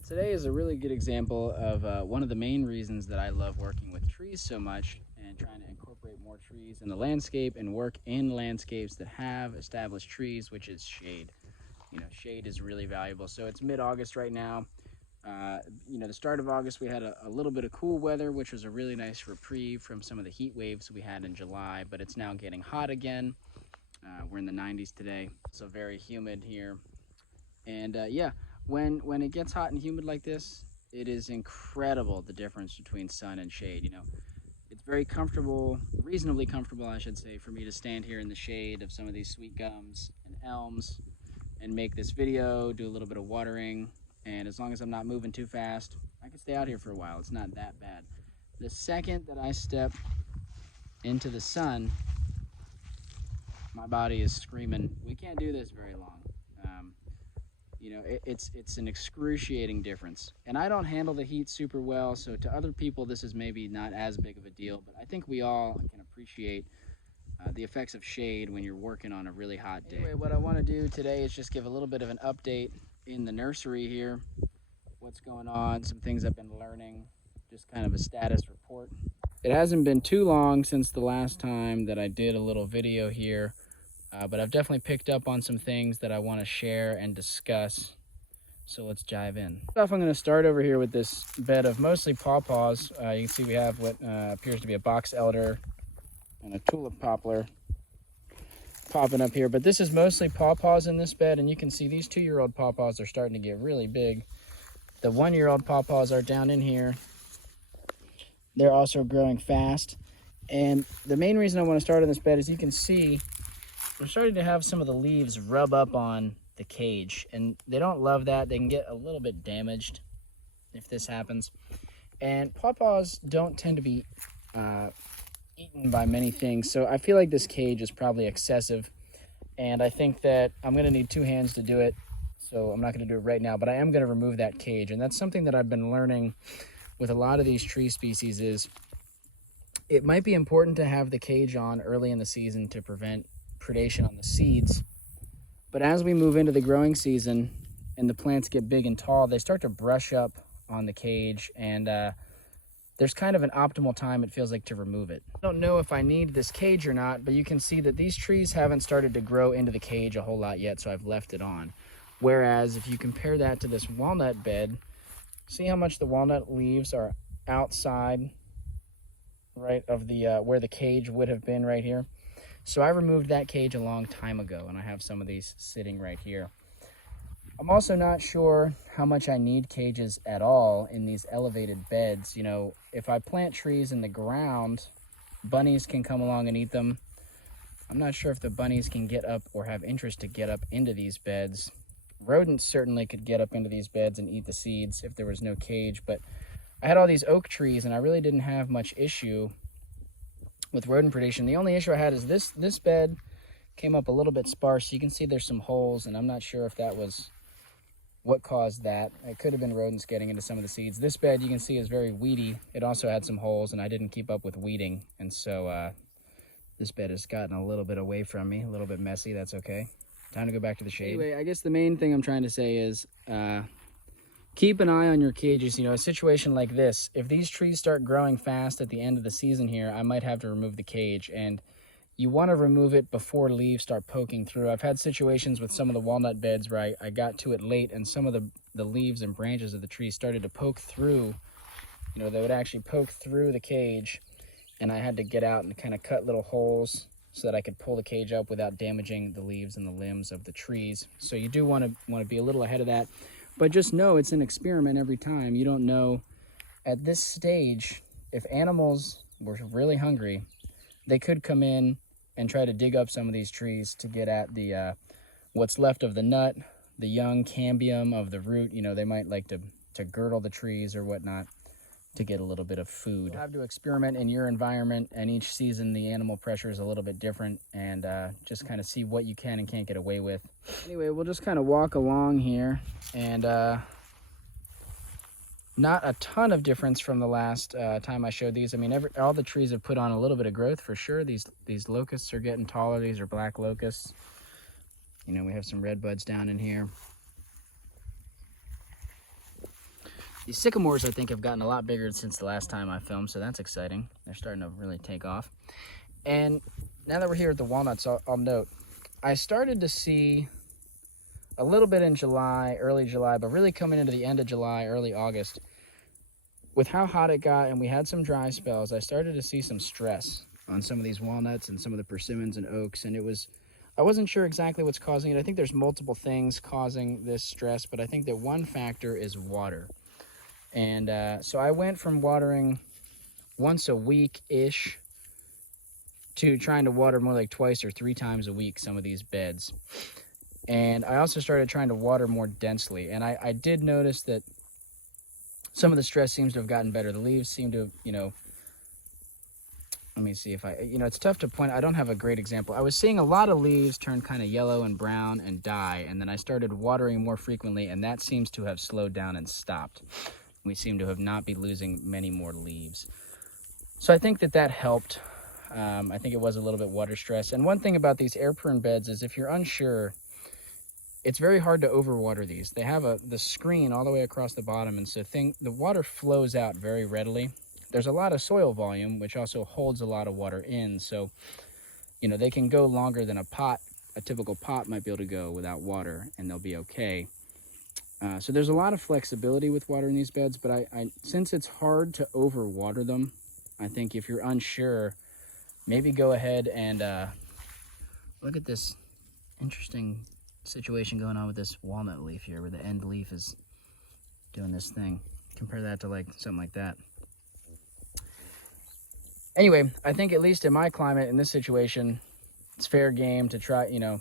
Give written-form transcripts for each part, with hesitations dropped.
Well, today is a really good example of one of the main reasons that I love working with trees so much and trying to incorporate more trees in the landscape and work in landscapes that have established trees, which is shade. Shade is really valuable. So it's mid-August right now. The start of August, we had a little bit of cool weather, which was a really nice reprieve from some of the heat waves we had in July, but it's now getting hot again. We're in the 90s today, so very humid here. And yeah, when it gets hot and humid like this, it is incredible the difference between sun and shade. It's very comfortable, reasonably comfortable, I should say, for me to stand here in the shade of some of these sweet gums and elms and make this video, do a little bit of watering, and as long as I'm not moving too fast, I can stay out here for a while. It's not that bad. The second that I step into the sun, my body is screaming, we can't do this very long. It's an excruciating difference. And I don't handle the heat super well, so to other people, this is maybe not as big of a deal, but I think we all can appreciate the effects of shade when you're working on a really hot day. Anyway, what I want to do today is just give a little bit of an update in the nursery here, what's going on, some things I've been learning, just kind of a status report. It hasn't been too long since the last time that I did a little video here, but I've definitely picked up on some things that I want to share and discuss. So let's dive in. I'm going to start over here with this bed of mostly pawpaws. You can see we have what appears to be a box elder and a tulip poplar popping up here, but this is mostly pawpaws in this bed, and you can see these 2-year-old pawpaws are starting to get really big. The 1-year-old pawpaws are down in here. They're also growing fast, and the main reason I want to start on this bed is you can see we're starting to have some of the leaves rub up on the cage, and they don't love that. They can get a little bit damaged if this happens, and pawpaws don't tend to be eaten by many things, so I feel like this cage is probably excessive, and I think that I'm going to need 2 hands to do it, so I'm not going to do it right now, but I am going to remove that cage. And that's something that I've been learning with a lot of these tree species is it might be important to have the cage on early in the season to prevent predation on the seeds, but as we move into the growing season and the plants get big and tall, they start to brush up on the cage, and there's kind of an optimal time, it feels like, to remove it. I don't know if I need this cage or not, but you can see that these trees haven't started to grow into the cage a whole lot yet, so I've left it on. Whereas if you compare that to this walnut bed, see how much the walnut leaves are outside, right, of the where the cage would have been right here. So I removed that cage a long time ago, and I have some of these sitting right here. I'm also not sure how much I need cages at all in these elevated beds. If I plant trees in the ground, bunnies can come along and eat them. I'm not sure if the bunnies can get up or have interest to get up into these beds. Rodents certainly could get up into these beds and eat the seeds if there was no cage, but I had all these oak trees and I really didn't have much issue with rodent predation. The only issue I had is this bed came up a little bit sparse. You can see there's some holes, and I'm not sure if that was what caused that. It could have been rodents getting into some of the seeds. This bed you can see is very weedy. It also had some holes, and I didn't keep up with weeding, and so this bed has gotten a little bit away from me, a little bit messy. That's okay. Time to go back to the shade. Anyway, I guess the main thing I'm trying to say is keep an eye on your cages. A situation like this, if these trees start growing fast at the end of the season here, I might have to remove the cage, and you want to remove it before leaves start poking through. I've had situations with some of the walnut beds where I got to it late, and some of the leaves and branches of the tree started to poke through. They would actually poke through the cage, and I had to get out and kind of cut little holes so that I could pull the cage up without damaging the leaves and the limbs of the trees. So you do want to be a little ahead of that, but just know it's an experiment every time. You don't know at this stage if animals were really hungry, they could come in and try to dig up some of these trees to get at the what's left of the nut, the young cambium of the root. They might like to girdle the trees or whatnot to get a little bit of food. You'll have to experiment in your environment, and each season the animal pressure is a little bit different, and just kind of see what you can and can't get away with. Anyway, we'll just kind of walk along here, and not a ton of difference from the last time I showed these. I mean, all the trees have put on a little bit of growth for sure. These locusts are getting taller. These are black locusts. We have some red buds down in here. These sycamores, I think, have gotten a lot bigger since the last time I filmed, so that's exciting. They're starting to really take off. And now that we're here at the walnuts, I'll note, I started to see a little bit in July, early July, but really coming into the end of July, early August, with how hot it got and we had some dry spells, I started to see some stress on some of these walnuts and some of the persimmons and oaks, and I wasn't sure exactly what's causing it. I think there's multiple things causing this stress, but I think that one factor is water. And so I went from watering once a week-ish to trying to water more like 2 or 3 times a week some of these beds. And I also started trying to water more densely. And I did notice that some of the stress seems to have gotten better. The leaves seem to have, let me see if it's tough to point. I don't have a great example. I was seeing a lot of leaves turn kind of yellow and brown and die. And then I started watering more frequently, and that seems to have slowed down and stopped. We seem to have not be losing many more leaves. So I think that helped. I think it was a little bit water stress. And one thing about these air prune beds is if you're unsure, it's very hard to overwater these. They have the screen all the way across the bottom, and so the water flows out very readily. There's a lot of soil volume, which also holds a lot of water in. So, they can go longer than a typical pot might be able to go without water, and they'll be okay. So there's a lot of flexibility with watering these beds, but since it's hard to overwater them, I think if you're unsure, maybe go ahead and look at this interesting situation going on with this walnut leaf here, where the end leaf is doing this thing. Compare that to something like that. Anyway, I think at least in my climate, in this situation, it's fair game to try to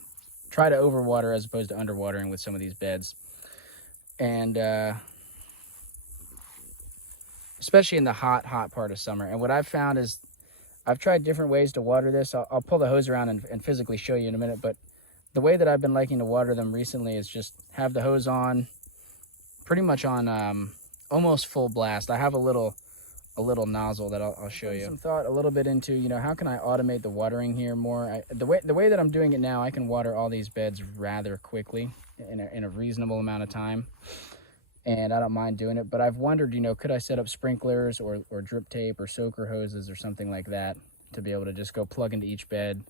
overwater as opposed to underwatering with some of these beds. And especially in the hot part of summer. And what I've found is I've tried different ways to water this. I'll pull the hose around and physically show you in a minute. But the way that I've been liking to water them recently is just have the hose on, pretty much on almost full blast. I have a little nozzle that I'll show you. Some thought a little bit into, how can I automate the watering here more? The way that I'm doing it now, I can water all these beds rather quickly in a reasonable amount of time, and I don't mind doing it. But I've wondered, could I set up sprinklers or drip tape or soaker hoses or something like that to be able to just go plug into each bed,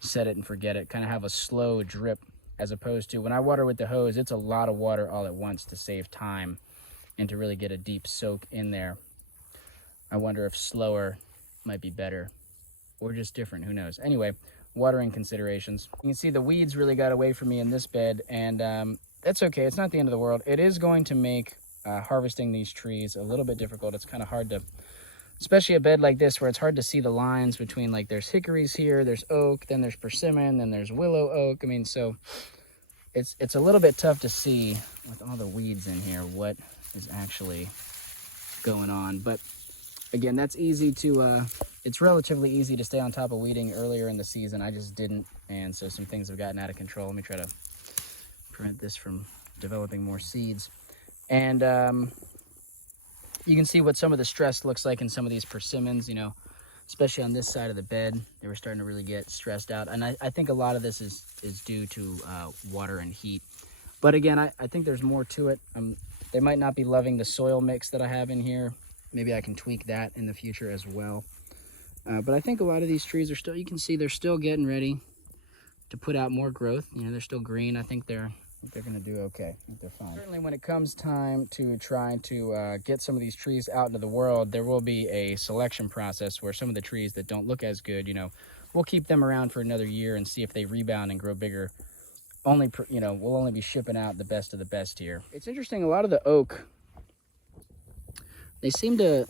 set it and forget it, kind of have a slow drip, as opposed to when I water with the hose, it's a lot of water all at once to save time and to really get a deep soak in there. I wonder if slower might be better or just different, who knows. Anyway, watering considerations. You can see the weeds really got away from me in this bed, and that's okay. It's not the end of the world. It is going to make harvesting these trees a little bit difficult. It's kind of hard to, especially a bed like this where it's hard to see the lines between, there's hickories here, there's oak, then there's persimmon, then there's willow oak. I mean, so it's a little bit tough to see with all the weeds in here what is actually going on. But again, that's easy to, it's relatively easy to stay on top of weeding earlier in the season. I just didn't, and so some things have gotten out of control. Let me try to prevent this from developing more seeds. And you can see what some of the stress looks like in some of these persimmons, especially on this side of the bed. They were starting to really get stressed out. And I think a lot of this is due to water and heat. But again, I think there's more to it. They might not be loving the soil mix that I have in here. Maybe I can tweak that in the future as well. But I think a lot of these trees are still, you can see they're still getting ready to put out more growth. They're still green. I think they're going to do okay. I think they're fine. Certainly when it comes time to try to get some of these trees out into the world, there will be a selection process where some of the trees that don't look as good, we'll keep them around for another year and see if they rebound and grow bigger. We'll only be shipping out the best of the best here. It's interesting, a lot of the oak, they seem to,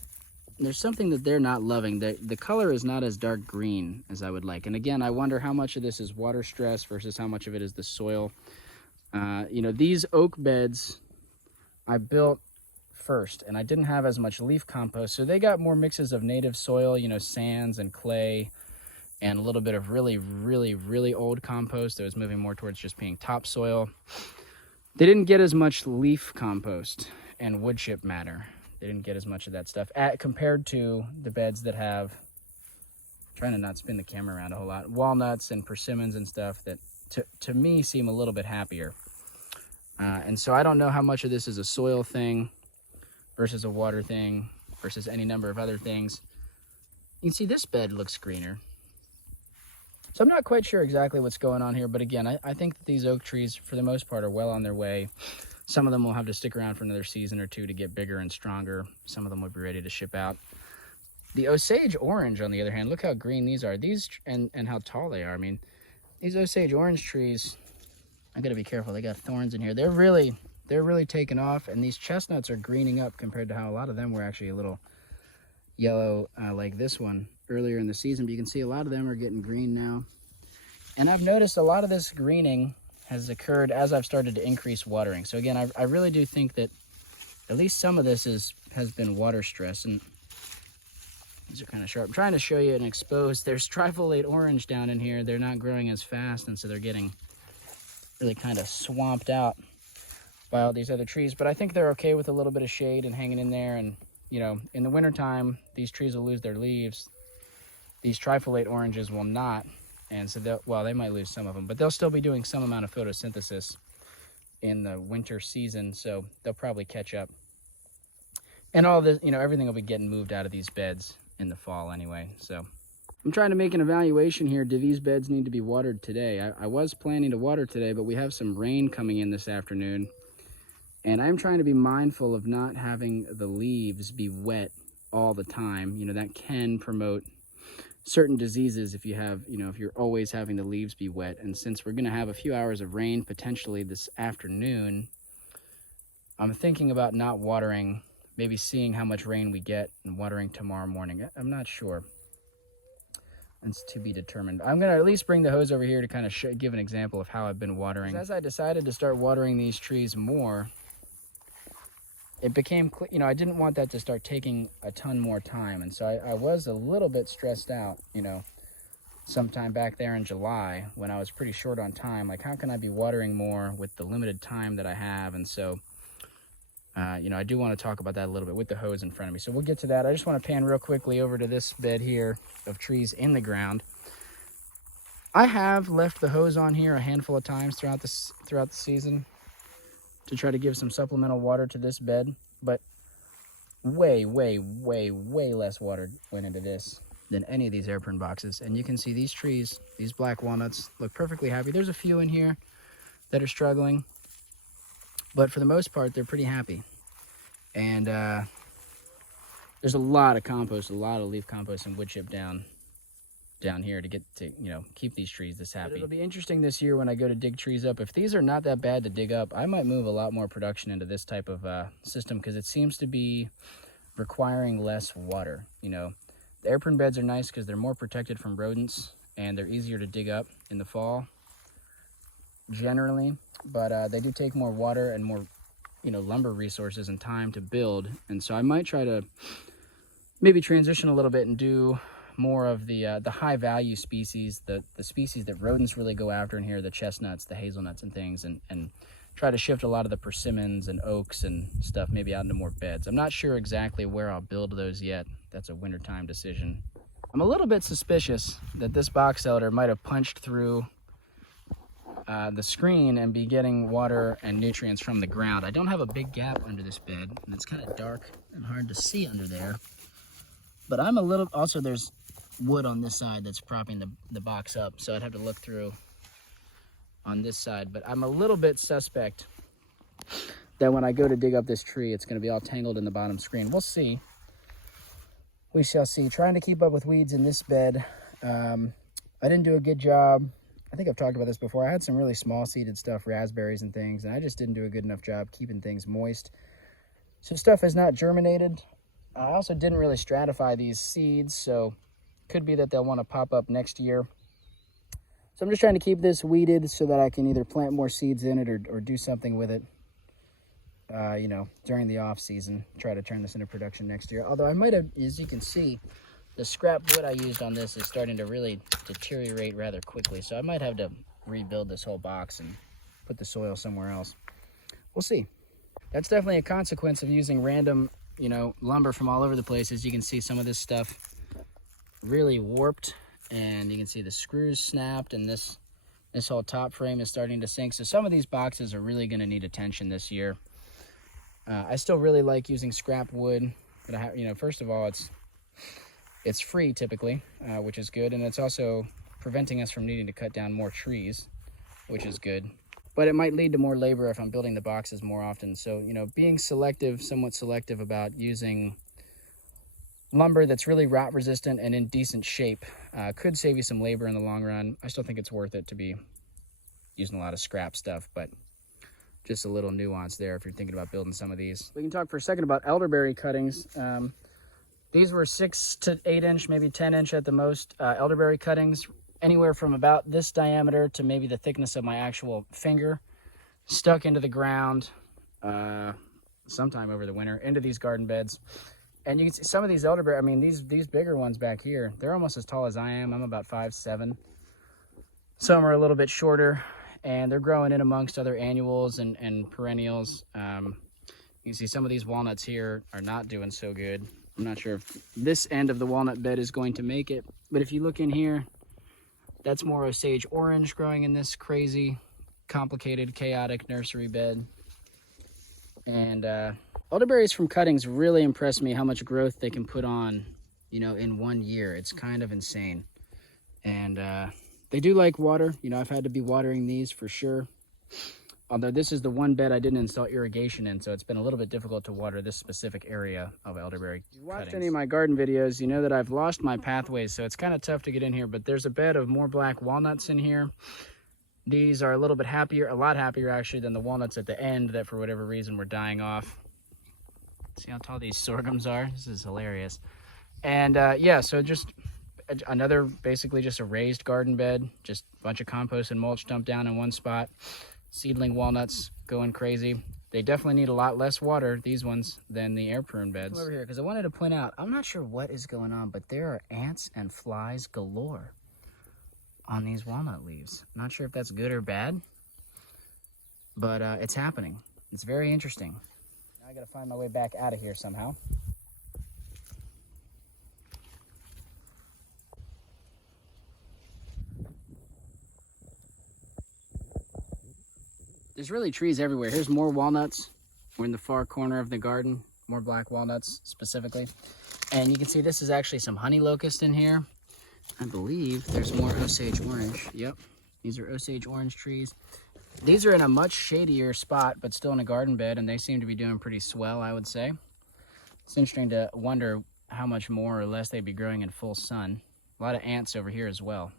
there's something that they're not loving. The color is not as dark green as I would like. And again, I wonder how much of this is water stress versus how much of it is the soil. These oak beds I built first, and I didn't have as much leaf compost, so they got more mixes of native soil, sands and clay, and a little bit of really, really, really old compost that was moving more towards just being topsoil. They didn't get as much leaf compost and wood chip matter. They didn't get as much of that stuff compared to the beds that have, trying to not spin the camera around a whole lot, walnuts and persimmons and stuff that to me seem a little bit happier. And so I don't know how much of this is a soil thing versus a water thing versus any number of other things. You can see this bed looks greener. So I'm not quite sure exactly what's going on here, but again, I think that these oak trees, for the most part, are well on their way. Some of them will have to stick around for another season or two to get bigger and stronger. Some of them will be ready to ship out. The Osage orange, on the other hand, look how green these are. These, and how tall they are. I mean, these Osage orange trees, I gotta be careful, they got thorns in here. They're really taking off, and these chestnuts are greening up compared to how a lot of them were actually a little yellow, like this one earlier in the season. But you can see a lot of them are getting green now. And I've noticed a lot of this greening has occurred as I've started to increase watering. So again, I really do think that at least some of this has been water stress. And these are kind of sharp. I'm trying to show you an exposed. There's trifoliate orange down in here. They're not growing as fast, and so they're getting really kind of swamped out by all these other trees. But I think they're okay with a little bit of shade and hanging in there. And you know, in the wintertime, these trees will lose their leaves. These trifoliate oranges will not. And so, they might lose some of them, but they'll still be doing some amount of photosynthesis in the winter season, so they'll probably catch up. And all this, you know, everything will be getting moved out of these beds in the fall anyway. So I'm trying to make an evaluation here. Do these beds need to be watered today? I was planning to water today, but we have some rain coming in this afternoon. And I'm trying to be mindful of not having the leaves be wet all the time. You know, that can promote certain diseases if you have, you know, if you're always having the leaves be wet. And since we're going to have a few hours of rain potentially this afternoon, I'm thinking about not watering, maybe seeing how much rain we get and watering tomorrow morning. I'm not sure. It's to be determined. I'm going to at least bring the hose over here to kind of give an example of how I've been watering. As I decided to start watering these trees more, it became, you know, I didn't want that to start taking a ton more time. And so I was a little bit stressed out, you know, sometime back there in July when I was pretty short on time. Like, how can I be watering more with the limited time that I have? And so, you know, I do want to talk about that a little bit with the hose in front of me. So we'll get to that. I just want to pan real quickly over to this bed here of trees in the ground. I have left the hose on here a handful of times throughout the season to try to give some supplemental water to this bed, but way less water went into this than any of these airprint boxes. And you can see these trees, these black walnuts, look perfectly happy. There's a few in here that are struggling, but for the most part, they're pretty happy. And there's a lot of compost, a lot of leaf compost and wood chip down here to get to, you know, keep these trees this happy. But it'll be interesting this year when I go to dig trees up. If these are not that bad to dig up, I might move a lot more production into this type of system, because it seems to be requiring less water. You know, the airprint beds are nice because they're more protected from rodents and they're easier to dig up in the fall generally, but they do take more water and more, you know, lumber resources and time to build. And so I might try to maybe transition a little bit and do more of the high value species, the species that rodents really go after in here, the chestnuts, the hazelnuts and things, and try to shift a lot of the persimmons and oaks and stuff maybe out into more beds. I'm not sure exactly where I'll build those yet. That's a wintertime decision. I'm a little bit suspicious that this box elder might have punched through the screen and be getting water and nutrients from the ground. I don't have a big gap under this bed, and it's kind of dark and hard to see under there. But I'm a little, also there's wood on this side that's propping the box up, so I'd have to look through on this side. But I'm a little bit suspect that when I go to dig up this tree, it's going to be all tangled in the bottom screen. We'll see. We shall see. Trying to keep up with weeds in this bed. I didn't do a good job. I think I've talked about this before. I had some really small seeded stuff, raspberries and things, and I just didn't do a good enough job keeping things moist. So stuff has not germinated. I also didn't really stratify these seeds, so could be that they'll want to pop up next year. So I'm just trying to keep this weeded so that I can either plant more seeds in it or do something with it, you know, during the off season. Try to turn this into production next year. Although I might have, as you can see, the scrap wood I used on this is starting to really deteriorate rather quickly. So I might have to rebuild this whole box and put the soil somewhere else. We'll see. That's definitely a consequence of using random, you know, lumber from all over the place. As you can see, some of this stuff really warped, and you can see the screws snapped, and this whole top frame is starting to sink. So some of these boxes are really going to need attention this year. I still really like using scrap wood, but first of all, it's free typically, which is good, and it's also preventing us from needing to cut down more trees, which is good. But it might lead to more labor if I'm building the boxes more often. So, being somewhat selective about using lumber that's really rot resistant and in decent shape could save you some labor in the long run. I still think it's worth it to be using a lot of scrap stuff, but just a little nuance there if you're thinking about building some of these. We can talk for a second about elderberry cuttings. These were 6 to 8 inch, maybe 10 inch at the most, elderberry cuttings, anywhere from about this diameter to maybe the thickness of my actual finger, stuck into the ground sometime over the winter, into these garden beds. And you can see some of these elderberry, I mean, these bigger ones back here, they're almost as tall as I am. I'm about 5'7". Some are a little bit shorter, and they're growing in amongst other annuals and perennials. You can see some of these walnuts here are not doing so good. I'm not sure if this end of the walnut bed is going to make it, but if you look in here, that's more Osage orange growing in this crazy, complicated, chaotic nursery bed. And elderberries from cuttings really impress me how much growth they can put on, in 1 year. It's kind of insane. And they do like water. I've had to be watering these for sure. Although this is the one bed I didn't install irrigation in, so it's been a little bit difficult to water this specific area of elderberry cuttings. If you watched any of my garden videos, you know that I've lost my pathways, so it's kind of tough to get in here, but there's a bed of more black walnuts in here. These are a little bit happier, a lot happier actually, than the walnuts at the end that for whatever reason were dying off. See how tall these sorghums are? This is hilarious. And yeah, so just another, basically just a raised garden bed, just a bunch of compost and mulch dumped down in one spot. Seedling walnuts going crazy. They definitely need a lot less water, these ones, than the air prune beds. Over here, because I wanted to point out, I'm not sure what is going on, but there are ants and flies galore on these walnut leaves. Not sure if that's good or bad, but it's happening. It's very interesting. Now I gotta find my way back out of here somehow. There's really trees everywhere. Here's more walnuts. We're in the far corner of the garden. More black walnuts specifically. And you can see this is actually some honey locust in here. I believe there's more Osage orange. Yep, these are Osage orange trees. These are in a much shadier spot, but still in a garden bed, and they seem to be doing pretty swell, I would say. It's interesting to wonder how much more or less they'd be growing in full sun. A lot of ants over here as well.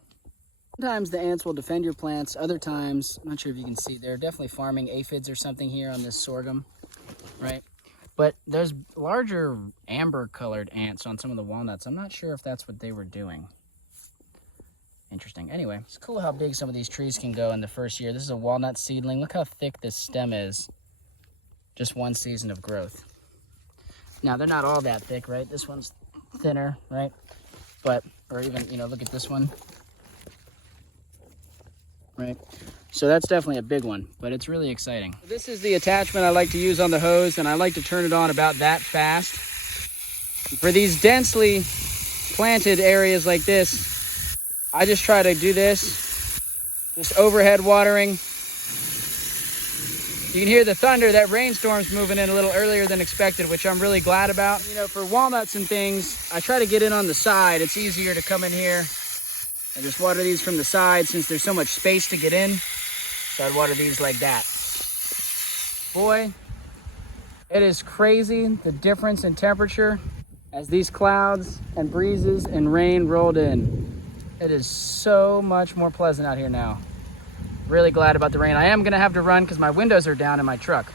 Sometimes the ants will defend your plants. Other times, I'm not sure if you can see, they're definitely farming aphids or something here on this sorghum, right? But there's larger amber-colored ants on some of the walnuts. I'm not sure if that's what they were doing. Interesting. Anyway, it's cool how big some of these trees can go in the first year. This is a walnut seedling. Look how thick this stem is. Just one season of growth. Now, they're not all that thick, right? This one's thinner, right? But, or even, look at this one. Right, so that's definitely a big one, but it's really exciting. This is the attachment I like to use on the hose, and I like to turn it on about that fast. For these densely planted areas like this, I just try to do this, just overhead watering. You can hear the thunder. That rainstorm's moving in a little earlier than expected, which I'm really glad about. For walnuts and things, I try to get in on the side. It's easier to come in here and just water these from the side since there's so much space to get in. So I'd water these like that. Boy, it is crazy the difference in temperature as these clouds and breezes and rain rolled in. It is so much more pleasant out here now. Really glad about the rain. I am gonna have to run because my windows are down in my truck.